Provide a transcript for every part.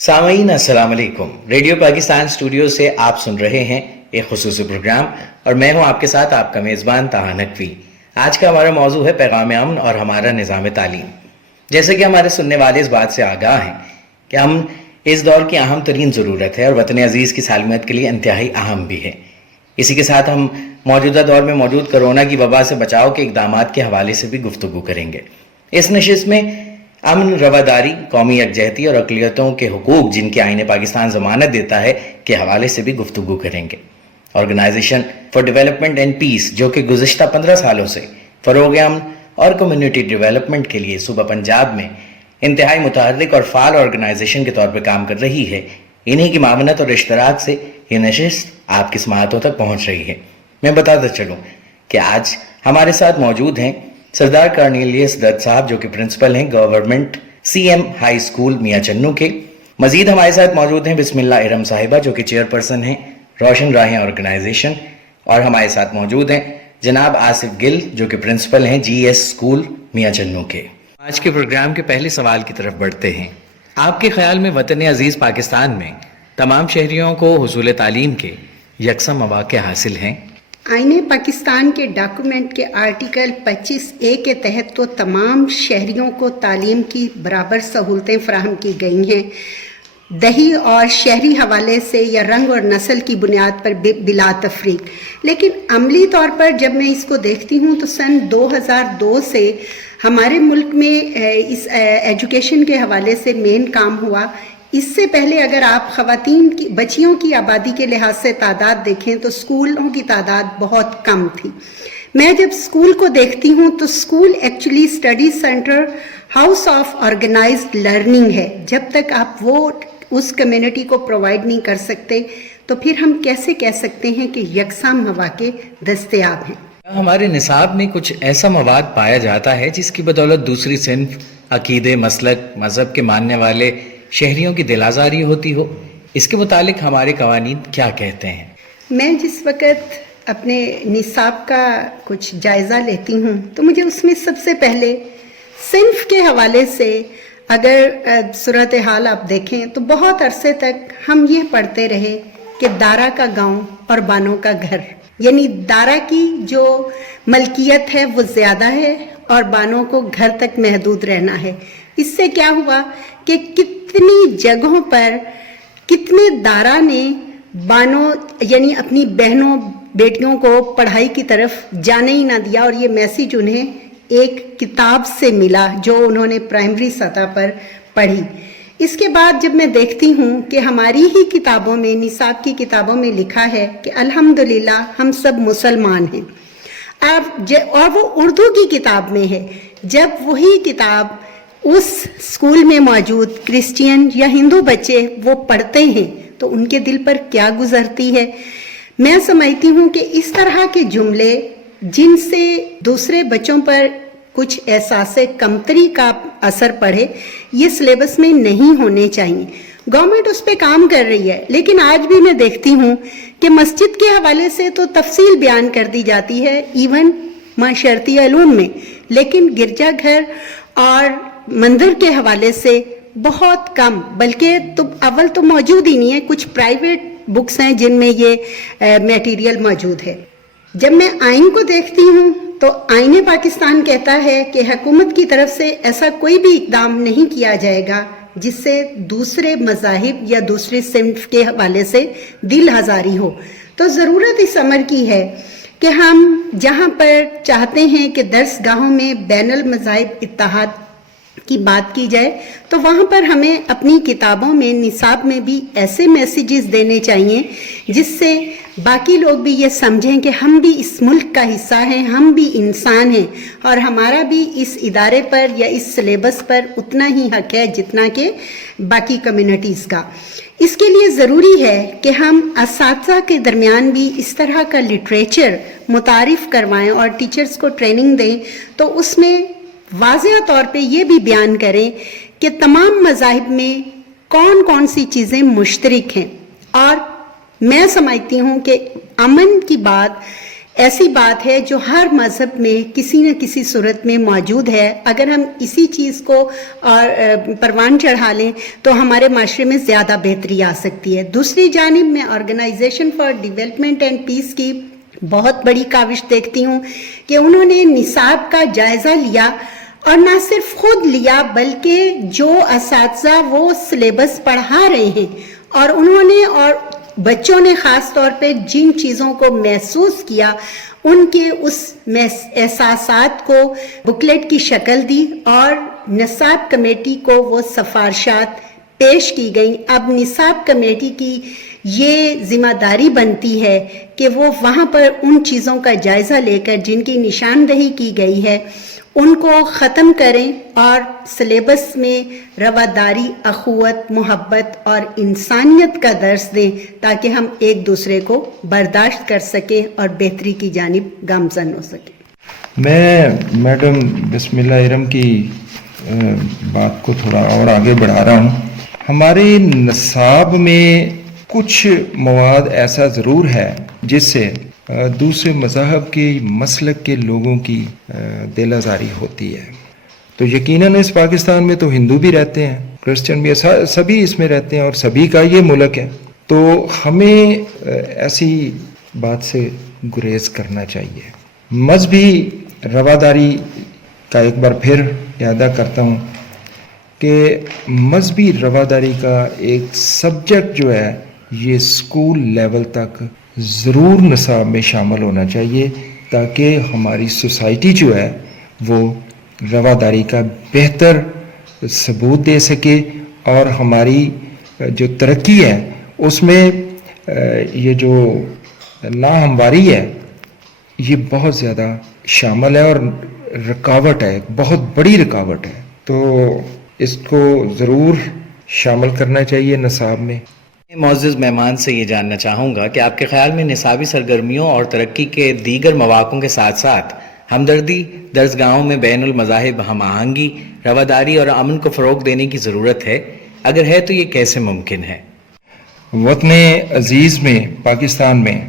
सामीन अस्सलाम वालेकुम। रेडियो पाकिस्तान स्टूडियो से आप सुन रहे हैं एक खुसूसी प्रोग्राम और मैं हूं आपके साथ आपका मेज़बान ताहा नकवी। आज का हमारा मौजू है पैगाम अमन और हमारा निज़ाम तालीम। जैसे कि हमारे सुनने वाले इस बात से आगाह हैं कि हम इस दौर की अहम तरीन ज़रूरत है और वतन अजीज़ की सालमियत के लिए इंतहाई अहम भी है। इसी के साथ हम मौजूदा दौर में मौजूद कोरोना की वबा से बचाव के इक़दामात के हवाले से भी गुफ्तगू करेंगे। इस नशिस्त में अमन, रवादारी, कौमी यकजहती और अक़लियतों के हुकूक जिनके आईन पाकिस्तान ज़मानत देता है के हवाले से भी गुफ्तगू करेंगे। Organisation for development and peace जो कि गुज़िश्ता 15 सालों से फ़रोग़ अमन और कम्युनिटी डेवलपमेंट के लिए सूबा पंजाब में इंतहाई मुतहर्रिक और फ़ाल ऑर्गेनाइजेशन के तौर पर काम कर रही है, इन्हीं की मामनत और इश्तराक से ये नशिस्त आपकी समाअतों तक पहुँच रही है। मैं बताता चलूँ कि आज हमारे साथ मौजूद हैं सरदार कार्नेलियस दत्त साहब जो कि प्रिंसिपल हैं गवर्नमेंट CM हाई स्कूल मियां चन्नू के। मजीद हमारे साथ मौजूद हैं बिस्मिल्लाह इरम साहिबा जो कि चेयरपर्सन हैं रोशन राहें ऑर्गेनाइजेशन, और हमारे साथ मौजूद हैं जनाब आसिफ गिल जो कि प्रिंसिपल हैं GS स्कूल मियां चन्नू के। आज के प्रोग्राम के पहले सवाल की तरफ बढ़ते हैं। आपके ख्याल में वतन अजीज़ पाकिस्तान में तमाम शहरियों को हुसूल तालीम के यकसा मौक़े हासिल हैं? आईने पाकिस्तान के डॉक्यूमेंट के आर्टिकल 25A के तहत तो तमाम शहरियों को तालीम की बराबर सहूलतें फराहम की गई हैं। दही और शहरी हवाले से या रंग और नस्ल की बुनियाद पर बिला तफरीक, लेकिन अमली तौर पर जब मैं इसको देखती हूँ तो सन 2002 से हमारे मुल्क में इस एजुकेशन के हवाले से मेन काम हुआ। इससे पहले अगर आप ख़वातीन की बच्चियों की आबादी के लिहाज से तादाद देखें तो स्कूलों की तादाद बहुत कम थी। मैं जब स्कूल को देखती हूँ तो school actually study centre, house of organised learning है। जब तक आप वो उस कम्युनिटी को प्रोवाइड नहीं कर सकते तो फिर हम कैसे कह सकते हैं कि यकसा मौक़े दस्तयाब हैं। हमारे निसाब में कुछ ऐसा मवाद पाया जाता है जिसकी बदौलत दूसरी सिन्फ, अकीदे, मसलक, मज़हब के मानने वाले शहरियों की दिल आज़ारी होती हो, इसके मुतालिक हमारे कवानीन क्या कहते हैं? मैं जिस वक़्त अपने निसाब का कुछ जायज़ा लेती हूँ तो मुझे उसमें सबसे पहले सिन्फ के हवाले से अगर सूरत हाल आप देखें तो बहुत अरसे तक हम ये पढ़ते रहे कि दारा का गांव और बानों का घर, यानी दारा की जो मलकियत है वो ज़्यादा है और बानों को घर तक महदूद रहना है। इससे क्या हुआ कि कितनी जगहों पर कितने दारा ने बानों यानी अपनी बहनों बेटियों को पढ़ाई की तरफ जाने ही ना दिया, और ये मैसेज उन्हें एक किताब से मिला जो उन्होंने प्राइमरी सतह पर पढ़ी। इसके बाद जब मैं देखती हूँ कि हमारी ही किताबों में, निसाब की किताबों में लिखा है कि अल्हम्दुलिल्लाह हम सब मुसलमान हैं, और वो उर्दू की किताब में है। जब वही किताब उस स्कूल में मौजूद क्रिश्चियन या हिंदू बच्चे वो पढ़ते हैं तो उनके दिल पर क्या गुजरती है। मैं समझती हूँ कि इस तरह के जुमले जिनसे दूसरे बच्चों पर कुछ एहसास कमतरी का असर पड़े, ये सिलेबस में नहीं होने चाहिए। गवर्नमेंट उस पर काम कर रही है, लेकिन आज भी मैं देखती हूँ कि मस्जिद के हवाले से तो तफसील बयान कर दी जाती है इवन माशरती उलूम में, लेकिन गिरजाघर और मंदिर के हवाले से बहुत कम, बल्कि तो अव्वल तो मौजूद ही नहीं है। कुछ प्राइवेट बुक्स हैं जिनमें ये मटेरियल मौजूद है। जब मैं आइन को देखती हूँ तो आईने पाकिस्तान कहता है कि हुकूमत की तरफ से ऐसा कोई भी इक़दाम नहीं किया जाएगा जिससे दूसरे मज़ाहिब या दूसरे सिन्फ के हवाले से दिल आज़ारी हो। तो ज़रूरत इस अमर की है कि हम जहाँ पर चाहते हैं कि दरसगाहों में बैनुल मज़ाहिब इत्तेहाद की बात की जाए तो वहाँ पर हमें अपनी किताबों में, निसाब में भी ऐसे मैसेजेस देने चाहिए जिससे बाकी लोग भी ये समझें कि हम भी इस मुल्क का हिस्सा हैं, हम भी इंसान हैं और हमारा भी इस इदारे पर या इस सिलेबस पर उतना ही हक है जितना कि बाकी कम्युनिटीज़ का। इसके लिए ज़रूरी है कि हम असातिज़ा के दरमियान भी इस तरह का लिटरेचर मुतारिफ़ करवाएं और टीचर्स को ट्रेनिंग दें, तो उसमें वाज़ेह तौर पे ये भी बयान करें कि तमाम मज़ाहिब में कौन कौन सी चीज़ें मुश्तरक हैं। और मैं समझती हूँ कि अमन की बात ایسی بات ہے جو ہر مذہب میں کسی نہ کسی صورت میں موجود ہے. اگر ہم اسی چیز کو پروان چڑھا لیں تو ہمارے معاشرے میں زیادہ بہتری آ سکتی ہے. دوسری جانب میں organisation for development and peace کی بہت بڑی کاوش دیکھتی ہوں کہ انہوں نے نصاب کا جائزہ لیا، اور نہ صرف خود لیا بلکہ جو اساتذہ وہ سلیبس پڑھا رہے ہیں اور انہوں نے اور بچوں نے خاص طور پہ جن چیزوں کو محسوس کیا ان کے اس احساسات کو بکلیٹ کی شکل دی اور نصاب کمیٹی کو وہ سفارشات پیش کی گئیں. اب نصاب کمیٹی کی یہ ذمہ داری بنتی ہے کہ وہ وہاں پر ان چیزوں کا جائزہ لے کر جن کی نشاندہی کی گئی ہے ان کو ختم کریں اور سلیبس میں رواداری، اخوت، محبت اور انسانیت کا درس دیں تاکہ ہم ایک دوسرے کو برداشت کر سکیں اور بہتری کی جانب گامزن ہو سکیں. میں میڈم بسم اللہ ارم کی بات کو تھوڑا اور آگے بڑھا رہا ہوں. ہمارے نصاب میں کچھ مواد ایسا ضرور ہے جس سے دوسرے مذاہب کے مسلک کے لوگوں کی دل آزاری ہوتی ہے. تو یقیناً اس پاکستان میں تو ہندو بھی رہتے ہیں، کرسچن بھی، سبھی اس میں رہتے ہیں اور سبھی کا یہ ملک ہے. تو ہمیں ایسی بات سے گریز کرنا چاہیے. مذہبی رواداری کا ایک بار پھر اعادہ کرتا ہوں کہ مذہبی رواداری کا ایک سبجیکٹ جو ہے یہ اسکول لیول تک ضرور نصاب میں شامل ہونا چاہیے تاکہ ہماری سوسائٹی جو ہے وہ رواداری کا بہتر ثبوت دے سکے اور ہماری جو ترقی ہے اس میں یہ جو ناہمواری ہے یہ بہت زیادہ شامل ہے اور رکاوٹ ہے، بہت بڑی رکاوٹ ہے. تو اس کو ضرور شامل کرنا چاہیے نصاب میں. معزز مہمان سے یہ جاننا چاہوں گا کہ آپ کے خیال میں نصابی سرگرمیوں اور ترقی کے دیگر مواقعوں کے ساتھ ساتھ ہمدردی، درسگاہوں میں بین المذاہب ہم آہنگی، رواداری اور امن کو فروغ دینے کی ضرورت ہے؟ اگر ہے تو یہ کیسے ممکن ہے؟ وطن عزیز میں پاکستان میں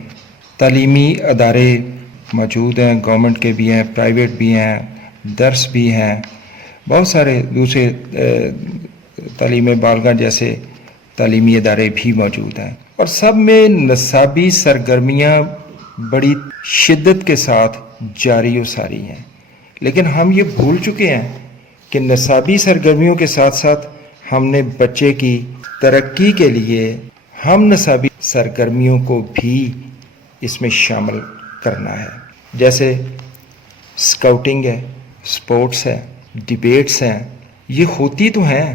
تعلیمی ادارے موجود ہیں، گورنمنٹ کے بھی ہیں، پرائیویٹ بھی ہیں، درس بھی ہیں، بہت سارے دوسرے تعلیم بالغاہ جیسے تعلیمی ادارے بھی موجود ہیں، اور سب میں نصابی سرگرمیاں بڑی شدت کے ساتھ جاری و ساری ہیں. لیکن ہم یہ بھول چکے ہیں کہ نصابی سرگرمیوں کے ساتھ ساتھ ہم نے بچے کی ترقی کے لیے ہم نصابی سرگرمیوں کو بھی اس میں شامل کرنا ہے. جیسے اسکاؤٹنگ ہے، اسپورٹس ہے، ڈیبیٹس ہیں، یہ ہوتی تو ہیں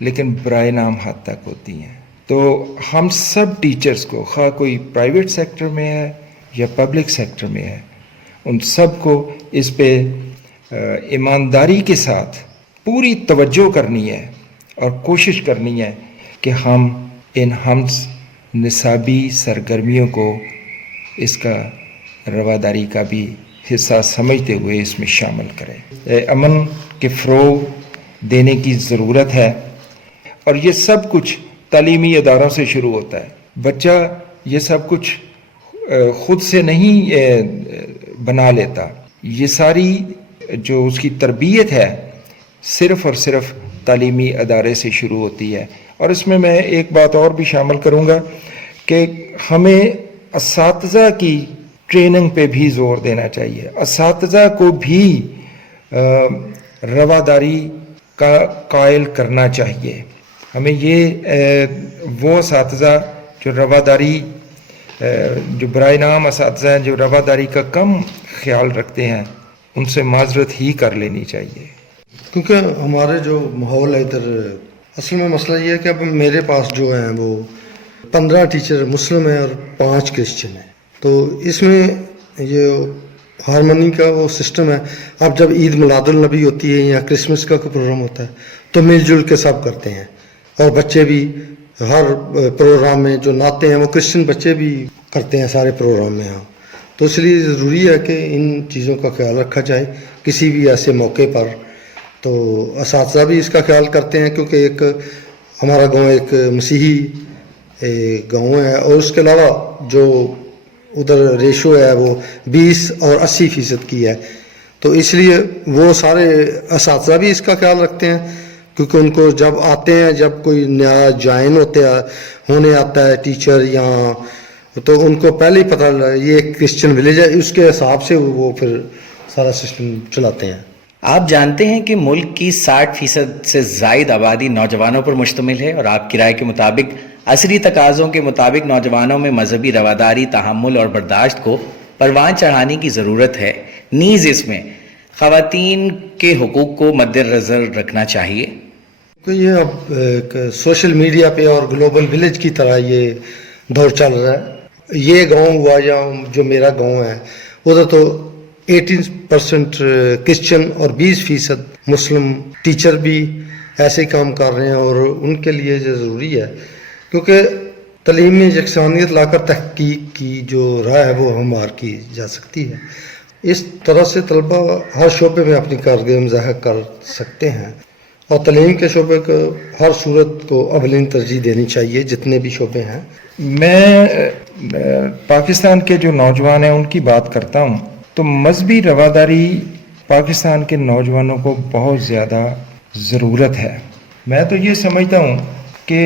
لیکن برائے نام حد تک ہوتی ہیں. تو ہم سب ٹیچرز کو، خواہ کوئی پرائیویٹ سیکٹر میں ہے یا پبلک سیکٹر میں ہے، ان سب کو اس پہ ایمانداری کے ساتھ پوری توجہ کرنی ہے اور کوشش کرنی ہے کہ ہم ہم نصابی سرگرمیوں کو اس کا رواداری کا بھی حصہ سمجھتے ہوئے اس میں شامل کریں. امن کے فروغ دینے کی ضرورت ہے، اور یہ سب کچھ تعلیمی اداروں سے شروع ہوتا ہے. بچہ یہ سب کچھ خود سے نہیں بنا لیتا، یہ ساری جو اس کی تربیت ہے صرف اور صرف تعلیمی ادارے سے شروع ہوتی ہے. اور اس میں ایک بات اور بھی شامل کروں گا کہ ہمیں اساتذہ کی ٹریننگ پہ بھی زور دینا چاہیے. اساتذہ کو بھی رواداری کا قائل کرنا چاہیے. ہمیں وہ اساتذہ جو رواداری، جو برائے نام اساتذہ ہیں جو رواداری کا کم خیال رکھتے ہیں، ان سے معذرت ہی کر لینی چاہیے. کیونکہ ہمارے جو ماحول ہے ادھر، اصل میں مسئلہ یہ ہے کہ اب میرے پاس جو ہیں وہ 15 ٹیچر مسلم ہیں اور 5 کرسچن ہیں. تو اس میں یہ ہارمونی کا وہ سسٹم ہے. اب جب عید میلاد النبی ہوتی ہے یا کرسمس کا کوئی پروگرام ہوتا ہے تو مل جل کے سب کرتے ہیں، اور بچے بھی ہر پروگرام میں جو نعتیں ہیں وہ کرسچن بچے بھی کرتے ہیں سارے پروگرام میں. ہاں، تو اس لیے ضروری ہے کہ ان چیزوں کا خیال رکھا جائے کسی بھی ایسے موقع پر. تو اساتذہ بھی اس کا خیال کرتے ہیں کیونکہ ایک ہمارا گاؤں ایک مسیحی گاؤں ہے، اور اس کے علاوہ جو उधर रेशो है वो 20 और 80% की है। तो इसलिए वो सारे असातिज़ा भी इसका ख्याल रखते हैं, क्योंकि उनको जब आते हैं, जब कोई नया ज्वाइन होने आता है टीचर यहाँ, तो उनको पहले ही पता ये क्रिश्चियन विलेज है, उसके हिसाब से वो फिर सारा सिस्टम चलाते हैं। आप जानते हैं कि मुल्क की 60% से जायद आबादी नौजवानों पर मुश्तमिल है और आपकी राय के मुताबिक असरी तकाज़ों के मुताबिक नौजवानों में मजहबी रवादारी, तहम्मुल और बर्दाश्त को परवान चढ़ाने की ज़रूरत है। नीज़ इसमें ख़वातीन के हुकूक को मद्देनज़र रखना चाहिए। तो ये अब सोशल मीडिया पे और ग्लोबल विलेज की तरह ये दौर चल रहा है। ये गांव हुआ या जो मेरा गांव है, उधर तो 18% क्रिश्चियन और 20% मुस्लिम टीचर भी ऐसे काम कर रहे हैं, और उनके लिए ये ज़रूरी है, क्योंकि तालीम में यकसानियत लाकर तहकीक की जो राह है वो हमार की जा सकती है। इस तरह से तलबा हर शोबे में अपनी कारकर्दगी ज़ाहिर कर सकते हैं, और तालीम के शोबे को हर सूरत को अवलिन तरजीह देनी चाहिए, जितने भी शोबे हैं। मैं पाकिस्तान के जो नौजवान हैं उनकी बात करता हूँ, तो मजहबी रवादारी पाकिस्तान के नौजवानों को बहुत ज़्यादा ज़रूरत है। मैं तो ये समझता हूँ कि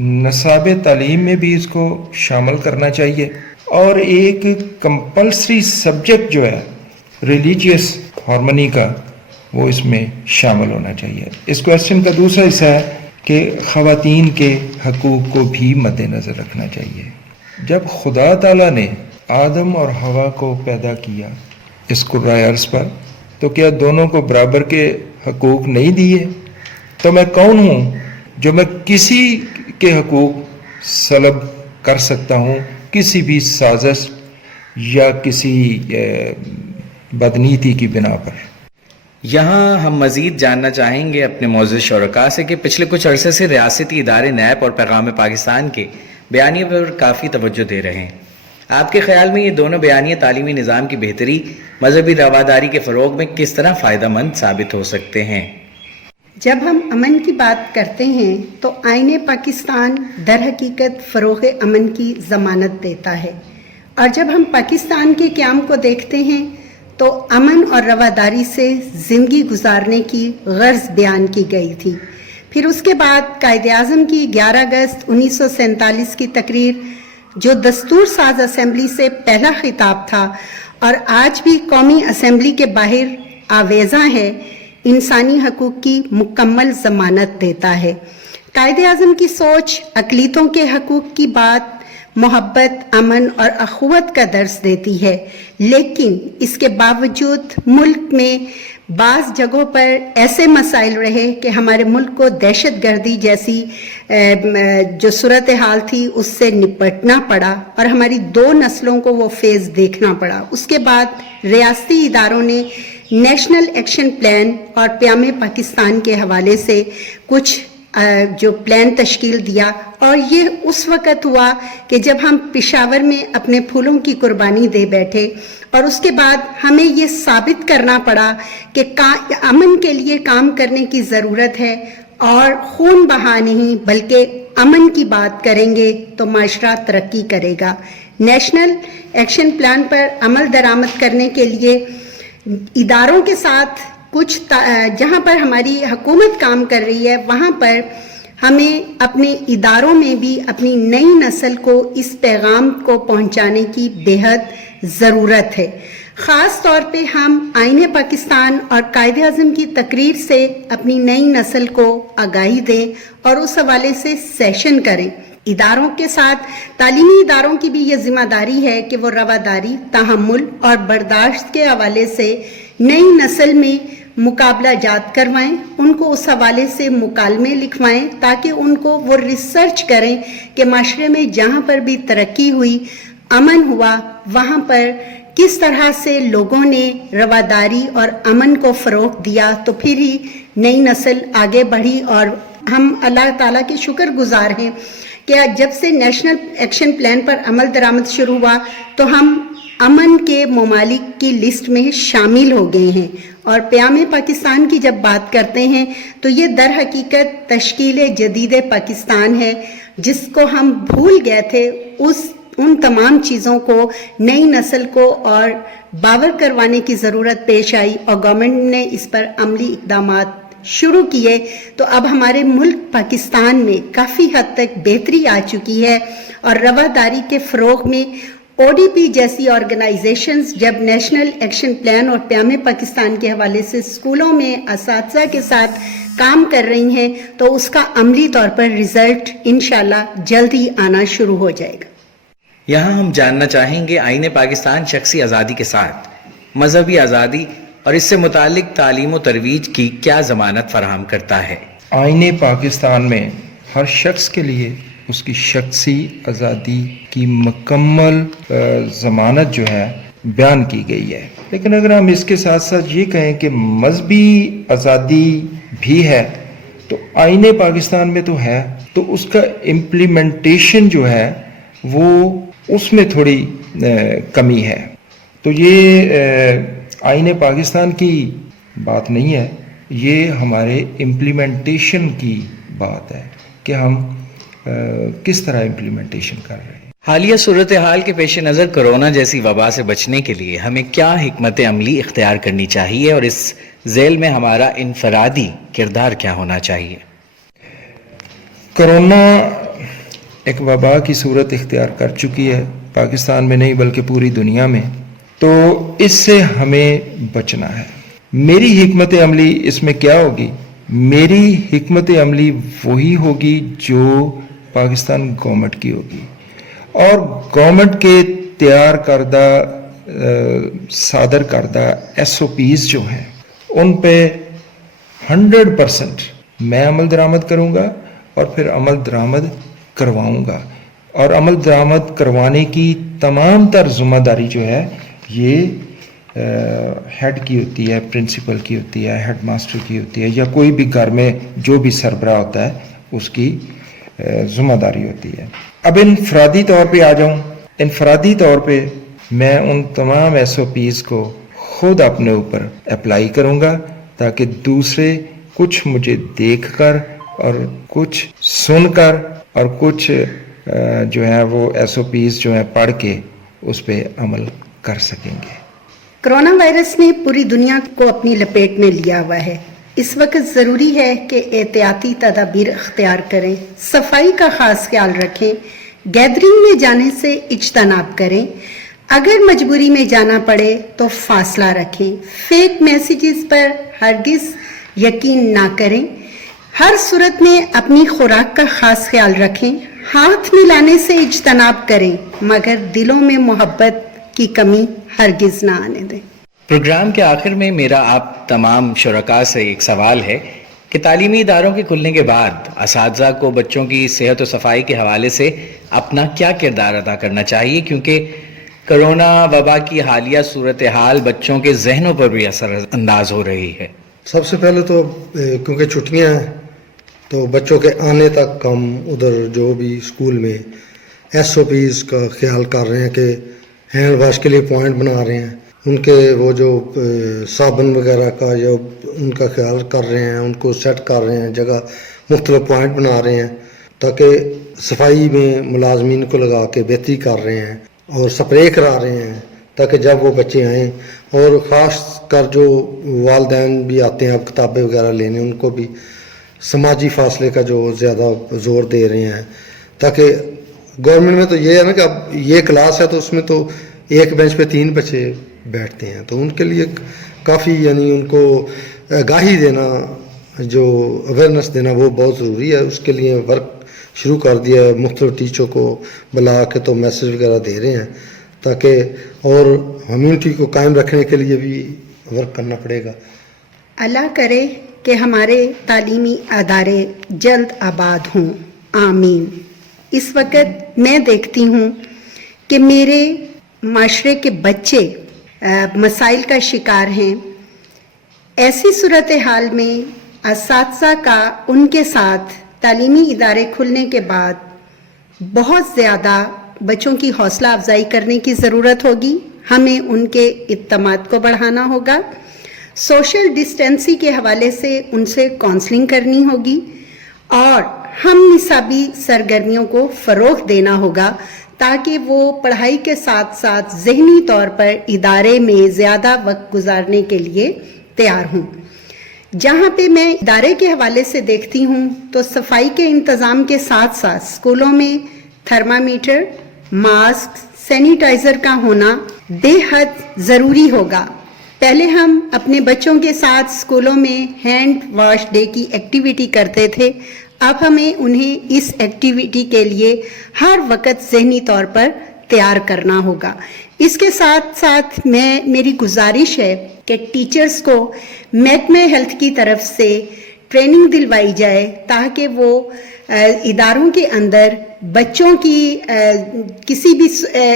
नसाब तालीम में भी इसको शामिल करना चाहिए, और एक कंपल्सरी सब्जेक्ट जो है रिलीजियस हार्मनी का, वो इसमें शामिल होना चाहिए। इस क्वेश्चन का दूसरा हिस्सा है कि ख़वातीन के हकूक़ को भी मद्देनज़र रखना चाहिए। जब खुदा ताला ने आदम और हवा को पैदा किया इस कुर्राए अर्ज़ पर, तो क्या दोनों को बराबर के हकूक़ नहीं दिए? तो मैं कौन हूँ जो मैं किसी के हकूक़ सलब कर सकता हूँ किसी भी साजिश या किसी बदनीति की बिना पर? यहाँ हम मज़ीद जानना चाहेंगे अपने मौजूद शुरका से कि पिछले कुछ अरसे से रियासती इदारे नैप और पैगाम पाकिस्तान के बयानियों पर काफ़ी तवज्जो दे रहे हैं। आपके ख्याल में ये दोनों बयानिए तालीमी निज़ाम की बेहतरी, मजहबी रवादारी के फ़रोग में किस तरह फ़ायदेमंद साबित हो सकते हैं? जब हम अमन की बात करते हैं तो आईने पाकिस्तान दर हकीकत फ़रोग़ अमन की ज़मानत देता है, और जब हम पाकिस्तान के क़याम को देखते हैं तो अमन और रवादारी से ज़िंदगी गुजारने की गर्ज़ बयान की गई थी। फिर उसके बाद कायद-ए-आज़म की 11 अगस्त 1947 की तकरीर, जो दस्तूर साज असम्बली से पहला खिताब था और आज भी कौमी असम्बली के बाहर आवेज़ा है, इंसानी हकूक़ की मुकम्मल ज़मानत देता है। कायद-ए-आज़म की सोच अक़लीतों के हकूक़ की बात, मोहब्बत, अमन और अखुवत का दर्स देती है, लेकिन इसके बावजूद मुल्क में बाज़ जगहों पर ऐसे मसाइल रहे कि हमारे मुल्क को दहशत गर्दी जैसी जो सूरत हाल थी उससे निपटना पड़ा, और हमारी 2 नस्लों को वो फेज़ देखना पड़ा। उसके बाद रियासती इदारों ने नेशनल एक्शन प्लान और क़याम पाकिस्तान के हवाले से कुछ जो प्लान तश्कील दिया, और ये उस वक़्त हुआ कि जब हम पेशावर में अपने फूलों की कुर्बानी दे बैठे, और उसके बाद हमें ये साबित करना पड़ा कि अमन के लिए काम करने की ज़रूरत है, और खून बहा नहीं बल्कि अमन की बात करेंगे तो माशरा तरक्की करेगा। नेशनल एक्शन प्लान पर अमल दरामद करने के लिए इदारों के साथ कुछ जहाँ पर हमारी हुकूमत काम कर रही है, वहाँ पर हमें अपने इदारों में भी अपनी नई नस्ल को इस पैगाम को पहुँचाने की बेहद ज़रूरत है। ख़ास तौर पे हम आईने पाकिस्तान और कायद-ए-आज़म की तकरीर से अपनी नई नस्ल को आगाही दें और उस हवाले से सेशन करें। इदारों के साथ तालीमी इदारों की भी ये जिम्मेदारी है कि वो रवादारी, तहम्मुल और बर्दाश्त के हवाले से नई नस्ल में मुकाबला जात करवाएं, उनको उस हवाले से मुकालमे लिखवाएं, ताकि उनको वो रिसर्च करें कि माशरे में जहाँ पर भी तरक्की हुई, अमन हुआ, वहाँ पर किस तरह से लोगों ने रवादारी और अमन को फ़रोग़ दिया, तो फिर ही नई नस्ल आगे बढ़ी। और हम अल्लाह ताला के शुक्रगुजार हैं कि जब से नेशनल एक्शन प्लान पर अमल दरामद शुरू हुआ तो हम अमन के ममालिक की लिस्ट में शामिल हो गए हैं। और क़याम पाकिस्तान की जब बात करते हैं तो ये दर हकीकत तश्कील जदीद पाकिस्तान है, जिसको हम भूल गए थे। उस उन तमाम चीज़ों को नई नस्ल को और बावर करवाने की ज़रूरत पेश आई और गवर्नमेंट ने इस पर अमली इक़दामात शुरू किए, तो अब हमारे मुल्क पाकिस्तान में काफ़ी हद तक बेहतरी आ चुकी है। और रवादारी के फ़रोग़ में ODP जैसी ऑर्गेनाइजेशंस जब नेशनल एक्शन प्लान और प्यामे पाकिस्तान के हवाले से स्कूलों में असातिज़ा के साथ काम कर रही हैं, तो उसका अमली तौर पर रिज़ल्ट इंशाल्लाह जल्द ही आना शुरू हो जाएगा। यहाँ हम जानना चाहेंगे आईन पाकिस्तान शख्सी आज़ादी के साथ मजहबी आज़ादी और इससे मुतालिक तालीम व तरवीज की क्या ज़मानत फराहम करता है। आईने पाकिस्तान में हर शख्स के लिए उसकी शख्सी आज़ादी की मुकम्मल ज़मानत जो है बयान की गई है। लेकिन अगर हम इसके साथ साथ ये कहें कि मजहबी आज़ादी भी है, तो आईने पाकिस्तान में तो है, तो उसका इम्प्लीमेंटेशन जो है वो उसमें थोड़ी कमी है। तो ये आईने पाकिस्तान की बात नहीं है, ये हमारे इम्प्लीमेंटेशन की बात है कि हम किस तरह इम्प्लीमेंटेशन कर रहे हैं। हालिया सूरत हाल के पेश नज़र कोरोना जैसी वबा से बचने के लिए हमें क्या हिकमत अमली इख्तियार करनी चाहिए और इस झेल में हमारा इनफरादी किरदार क्या होना चाहिए। कोरोना एक वबा की सूरत इख्तियार कर चुकी है, पाकिस्तान में नहीं बल्कि पूरी दुनिया में, तो इससे हमें बचना है। मेरी हिकमत अमली इसमें क्या होगी? मेरी हिकमत अमली वही होगी जो पाकिस्तान गवर्नमेंट की होगी, और गवर्नमेंट के तैयार करदा सादर करदा SOPs जो हैं उन पे 100% मैं अमल दरामद करूँगा और फिर अमल दरामद करवाऊँगा। और अमल दरामद करवाने की तमाम तर ज़िम्मेदारी जो है ये हेड की होती है, प्रिंसिपल की होती है, हेड मास्टर की होती है, या कोई भी घर में जो भी सरबराह होता है उसकी ज़िम्मेदारी होती है। अब इनफरादी तौर पे आ जाऊँ। इनफरादी तौर पे मैं उन तमाम SOPs को खुद अपने ऊपर अप्लाई करूँगा ताकि दूसरे कुछ मुझे देखकर और कुछ सुनकर और कुछ जो है वो SOPs जो है पढ़ के उस पर अमल कर सकेंगे। कोरोना वायरस ने पूरी दुनिया को अपनी लपेट में लिया हुआ है। इस वक्त ज़रूरी है कि एहतियाती तदाबीर अख्तियार करें, सफाई का ख़ास ख्याल रखें, गैदरिंग में जाने से इज्तनाब करें, अगर मजबूरी में जाना पड़े तो फासला रखें, फेक मैसेजेस पर हरगिज़ यकीन ना करें, हर सूरत में अपनी खुराक का ख़ास ख्याल रखें, हाथ मिलाने से इज्तनाब करें, मगर दिलों में मोहब्बत की कमी हरगिज़ ना आने दें। प्रोग्राम के आखिर में मेरा आप तमाम शुरका से एक सवाल है कि तालीमी इदारों के खुलने के बाद असातिज़ा को बच्चों की सेहत और सफाई के हवाले से अपना क्या किरदार अदा करना चाहिए, क्योंकि कोरोना वबा की हालिया सूरत हाल बच्चों के जहनों पर भी असर अंदाज हो रही है। सबसे पहले तो क्योंकि छुट्टियां हैं तो बच्चों के आने तक हम उधर जो भी स्कूल में SOPs का ख्याल कर रहे हैं कि हैंड वाश के लिए पॉइंट बना रहे हैं, उनके वो जो साबुन वगैरह का जो उनका ख्याल कर रहे हैं, उनको सेट कर रहे हैं, जगह मुख्तलिफ पॉइंट बना रहे हैं ताकि सफाई में मुलाजमीन को लगा के बेहतरी कर रहे हैं और स्प्रे करा रहे हैं ताकि जब वो बच्चे आएँ, और ख़ास कर जो वालिदैन भी आते हैं अब किताबें वगैरह लेने, उनको भी समाजी फासले का जो ज़्यादा ज़ोर दे रहे हैं, ताकि गवर्नमेंट में तो ये है ना कि अब ये क्लास है तो उसमें तो एक बेंच पे 3 बच्चे बैठते हैं, तो उनके लिए काफ़ी यानी उनको आगाही देना, जो अवेयरनेस देना वो बहुत ज़रूरी है। उसके लिए वर्क शुरू कर दिया है, मुख्तलिफ टीचरों को बुला के तो मैसेज वगैरह दे रहे हैं ताकि, और कम्यूनिटी को कायम रखने के लिए भी वर्क करना पड़ेगा। अल्लाह करे कि हमारे तालीमी अदारे जल्द आबाद हों, आमीन। इस वक्त मैं देखती हूँ कि मेरे माशरे के बच्चे मसाइल का शिकार हैं। ऐसी सूरत हाल में असातिज़ा का उनके साथ तालीमी इदारे खुलने के बाद बहुत ज़्यादा बच्चों की हौसला अफजाई करने की ज़रूरत होगी। हमें उनके इत्तमाद को बढ़ाना होगा, सोशल डिस्टेंसिंग के हवाले से उनसे काउंसलिंग करनी होगी और हम निसाबी सरगर्मियों को फ़रोग़ देना होगा تاکہ وہ پڑھائی کے ساتھ ساتھ ذہنی طور پر ادارے میں زیادہ وقت گزارنے کے لیے تیار ہوں. جہاں پہ میں ادارے کے حوالے سے دیکھتی ہوں تو صفائی کے انتظام کے ساتھ ساتھ اسکولوں میں تھرمامیٹر، ماسک، سینیٹائزر کا ہونا بے حد ضروری ہوگا. پہلے ہم اپنے بچوں کے ساتھ اسکولوں میں ہینڈ واش ڈے کی ایکٹیویٹی کرتے تھے. اب ہمیں انہیں اس ایکٹیویٹی کے لیے ہر وقت ذہنی طور پر تیار کرنا ہوگا. اس کے ساتھ ساتھ میری گزارش ہے کہ ٹیچرز کو محکمہ ہیلتھ کی طرف سے ٹریننگ دلوائی جائے تاکہ وہ اداروں کے اندر بچوں کی کسی بھی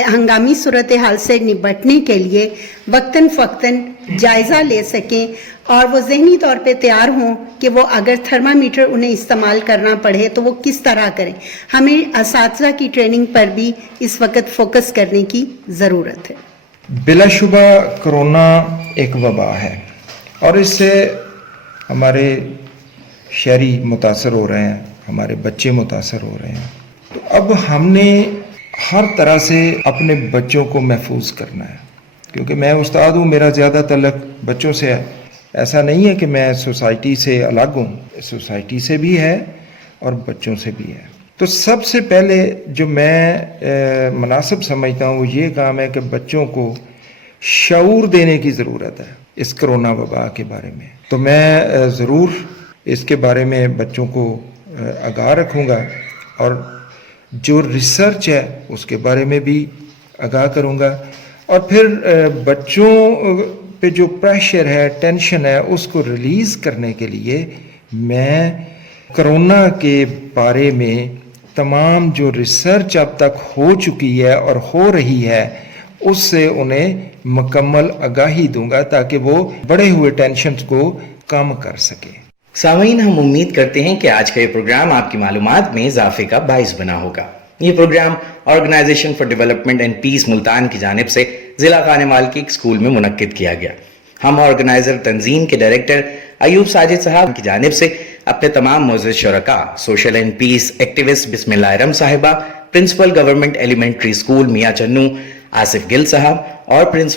ہنگامی صورتحال سے نپٹنے کے لیے وقتاً فوقتاً جائزہ لے سکیں اور وہ ذہنی طور پہ تیار ہوں کہ وہ اگر تھرمامیٹر انہیں استعمال کرنا پڑے تو وہ کس طرح کریں. ہمیں اساتذہ کی ٹریننگ پر بھی اس وقت فوکس کرنے کی ضرورت ہے. بلا شبہ کرونا ایک وبا ہے اور اس سے ہمارے شہری متاثر ہو رہے ہیں، ہمارے بچے متاثر ہو رہے ہیں. تو اب ہم نے ہر طرح سے اپنے بچوں کو محفوظ کرنا ہے، کیونکہ میں استاد ہوں، میرا زیادہ تعلق بچوں سے ہے. ایسا نہیں ہے کہ میں سوسائٹی سے الگ ہوں، سوسائٹی سے بھی ہے اور بچوں سے بھی ہے. تو سب سے پہلے جو میں مناسب سمجھتا ہوں وہ یہ کام ہے کہ بچوں کو شعور دینے کی ضرورت ہے اس کرونا وبا کے بارے میں. تو میں ضرور اس کے بارے میں بچوں کو آگاہ رکھوں گا اور جو ریسرچ ہے اس کے بارے میں بھی آگاہ کروں گا. اور پھر بچوں پہ جو پریشر ہے، ٹینشن ہے، اس کو ریلیز کرنے کے لیے میں کرونا کے بارے میں تمام جو ریسرچ اب تک ہو چکی ہے اور ہو رہی ہے اس سے انہیں مکمل آگاہی دوں گا تاکہ وہ بڑے ہوئے ٹینشنز کو کم کر سکیں. سامعین، ہم امید کرتے ہیں کہ آج کا یہ پروگرام آپ کی معلومات میں اضافے کا باعث بنا ہوگا. یہ programme organisation for development and peace Multan کی جانب سے ضلع خانمال کے ایک اسکول میں منعقد کیا گیا. ہم آرگنائزر تنظیم کے ڈائریکٹر ایوب ساجد صاحب کی جانب سے اپنے تمام معزز شرکاء، سوشل اینڈ پیس ایکٹیوسٹ بسم اللہ ارم صاحبہ، پرنسپل گورنمنٹ ایلیمنٹری اسکول میاں چنو آصف گل صاحب اور پرنسپل